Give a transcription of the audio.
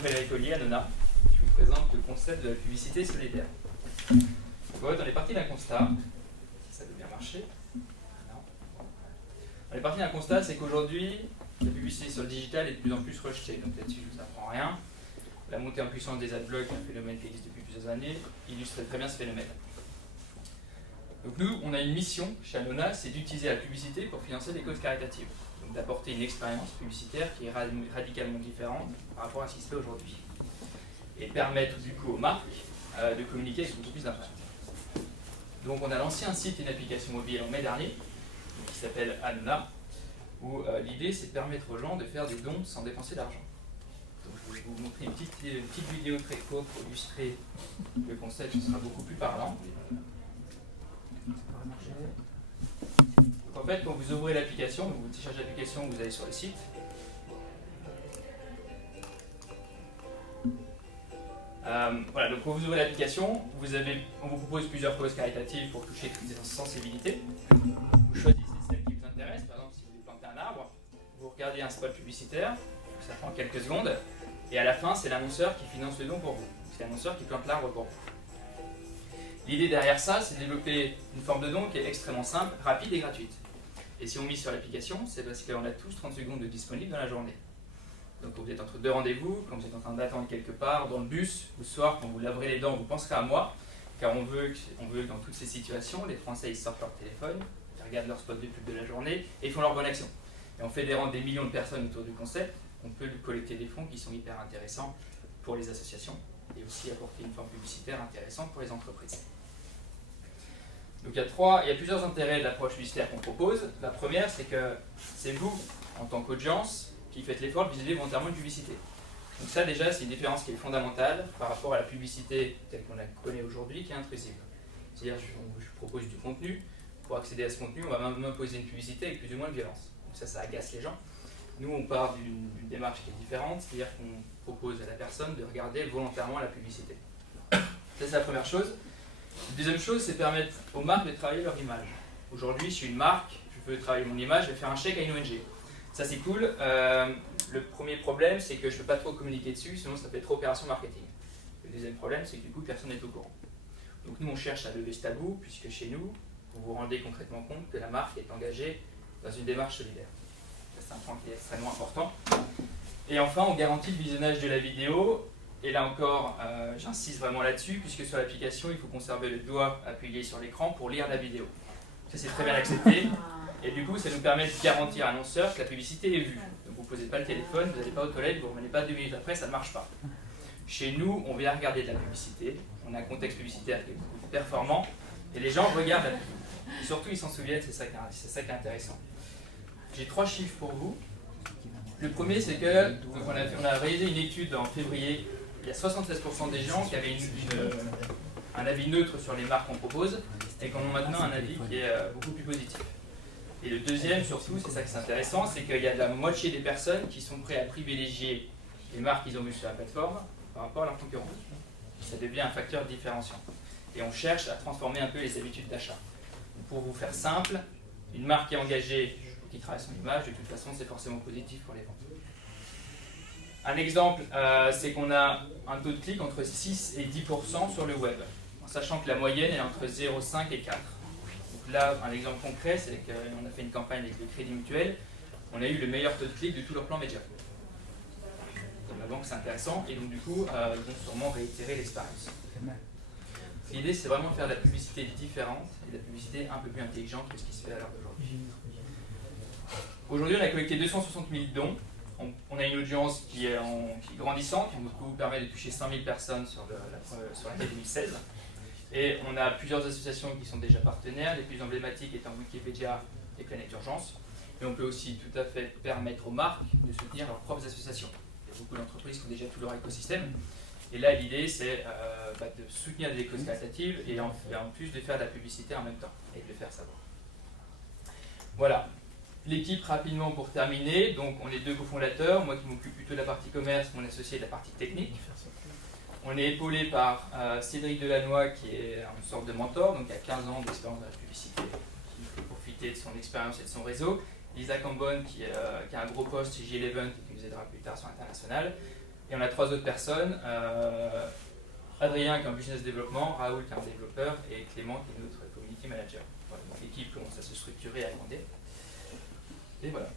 Frédéric Ollier à Nona. Je vous présente le concept de la publicité solidaire. Donc, en fait, on est parti d'un constat, si ça veut bien marcher. Non. On est parti d'un constat, c'est qu'aujourd'hui, la publicité sur le digital est de plus en plus rejetée. Donc là-dessus, je ne vous apprends rien. La montée en puissance des adblocks, un phénomène qui existe depuis plusieurs années, illustrait très bien ce phénomène. Donc nous, on a une mission chez Anona, c'est d'utiliser la publicité pour financer des causes caritatives. Donc d'apporter une expérience publicitaire qui est radicalement différente par rapport à ce qui se fait aujourd'hui. Et permettre du coup aux marques de communiquer avec beaucoup plus d'impact. Donc on a lancé un site et une application mobile en mai dernier, qui s'appelle Anona, où l'idée c'est de permettre aux gens de faire des dons sans dépenser d'argent. Donc je vais vous montrer une petite vidéo très courte pour illustrer le concept, ce sera beaucoup plus parlant. Donc en fait, quand vous ouvrez l'application, vous téléchargez l'application, vous allez sur le site. Voilà, donc quand vous ouvrez l'application, on vous propose plusieurs causes caritatives pour toucher toutes les sensibilités. Vous choisissez celle qui vous intéresse, par exemple si vous voulez planter un arbre, vous regardez un spot publicitaire, ça prend quelques secondes, et à la fin c'est l'annonceur qui finance le don pour vous. C'est l'annonceur qui plante l'arbre pour vous. L'idée derrière ça, c'est de développer une forme de don qui est extrêmement simple, rapide et gratuite. Et si on mise sur l'application, c'est parce qu'on a tous 30 secondes de disponible dans la journée. Donc quand vous êtes entre deux rendez-vous, quand vous êtes en train d'attendre quelque part, dans le bus, ou le soir, quand vous laverez les dents, vous penserez à moi, car on veut que dans toutes ces situations, les Français ils sortent leur téléphone, ils regardent leur spot de pub de la journée et ils font leur bonne action. Et en fédérant des millions de personnes autour du concept, on peut collecter des fonds qui sont hyper intéressants pour les associations et aussi apporter une forme publicitaire intéressante pour les entreprises. Donc il y a plusieurs intérêts de l'approche publicitaire qu'on propose. La première, c'est que c'est vous, en tant qu'audience, qui faites l'effort de viser volontairement une publicité. Donc ça déjà, c'est une différence qui est fondamentale par rapport à la publicité telle qu'on la connaît aujourd'hui, qui est intrusive. C'est-à-dire, je propose du contenu. Pour accéder à ce contenu, on va m'imposer une publicité avec plus ou moins de violence. Donc ça agace les gens. Nous, on part d'une démarche qui est différente, c'est-à-dire qu'on propose à la personne de regarder volontairement la publicité. Ça, c'est la première chose. La deuxième chose, c'est permettre aux marques de travailler leur image. Aujourd'hui, je suis une marque, je veux travailler mon image, je vais faire un chèque à une ONG. Ça, c'est cool. Le premier problème, c'est que je ne peux pas trop communiquer dessus, sinon ça fait trop opération marketing. Le deuxième problème, c'est que du coup, personne n'est au courant. Donc nous, on cherche à lever ce tabou, puisque chez nous, vous vous rendez concrètement compte que la marque est engagée dans une démarche solidaire. C'est un point qui est extrêmement important. Et enfin, on garantit le visionnage de la vidéo. Et là encore, j'insiste vraiment là-dessus, puisque sur l'application, il faut conserver le doigt appuyé sur l'écran pour lire la vidéo. Ça, c'est très bien accepté. Et du coup, ça nous permet de garantir à l'annonceur que la publicité est vue. Donc vous ne posez pas le téléphone, vous n'allez pas aux toilettes, vous ne revenez pas 2 minutes après, ça ne marche pas. Chez nous, on vient regarder de la publicité, on a un contexte publicitaire qui est beaucoup plus performant, et les gens regardent la pub. Et surtout, ils s'en souviennent, c'est ça qui est intéressant. J'ai 3 chiffres pour vous. Le premier, c'est que donc on a réalisé une étude en février. Il y a 76% des gens qui avaient un avis neutre sur les marques qu'on propose, et qui ont maintenant un avis qui est beaucoup plus positif. Et le deuxième, surtout, c'est ça qui est intéressant, c'est qu'il y a de la moitié des personnes qui sont prêtes à privilégier les marques qu'ils ont vues sur la plateforme par rapport à leurs concurrents. Ça devient un facteur différenciant. Et on cherche à transformer un peu les habitudes d'achat. Pour vous faire simple, une marque qui est engagée, qui travaille son image, de toute façon, c'est forcément positif pour les ventes. Un exemple, c'est qu'on a un taux de clic entre 6 et 10% sur le web, en sachant que la moyenne est entre 0,5 et 4. Donc là, un exemple concret, c'est qu'on a fait une campagne avec le Crédit Mutuel, on a eu le meilleur taux de clic de tout leur plan média. Comme la banque, c'est intéressant, et donc du coup, ils vont sûrement réitérer l'expérience. L'idée, c'est vraiment de faire de la publicité différente et de la publicité un peu plus intelligente que ce qui se fait à l'heure d'aujourd'hui. Aujourd'hui, on a collecté 260 000 dons. On a une audience qui est grandissante, qui vous permet de toucher 100 000 personnes sur l'année 2016. Et on a plusieurs associations qui sont déjà partenaires, les plus emblématiques étant Wikipédia et Planète Urgence. Et on peut aussi tout à fait permettre aux marques de soutenir leurs propres associations. Il y a beaucoup d'entreprises qui ont déjà tout leur écosystème. Et là, l'idée, c'est de soutenir des causes caritatives et en plus de faire de la publicité en même temps et de le faire savoir. Voilà. L'équipe, rapidement pour terminer, donc on est 2 cofondateurs, moi qui m'occupe plutôt de la partie commerce, mon associé de la partie technique. On est épaulé par Cédric Delannoy qui est une sorte de mentor, donc qui a 15 ans d'expérience dans la publicité, qui peut profiter de son expérience et de son réseau. Lisa Cambon qui a un gros poste chez J11 et qui nous aidera plus tard sur l'international. Et on a 3 autres personnes, Adrien qui est en business développement, Raoul qui est un développeur et Clément qui est notre community manager. Voilà, donc l'équipe commence à se structurer et à grandir. Et voilà.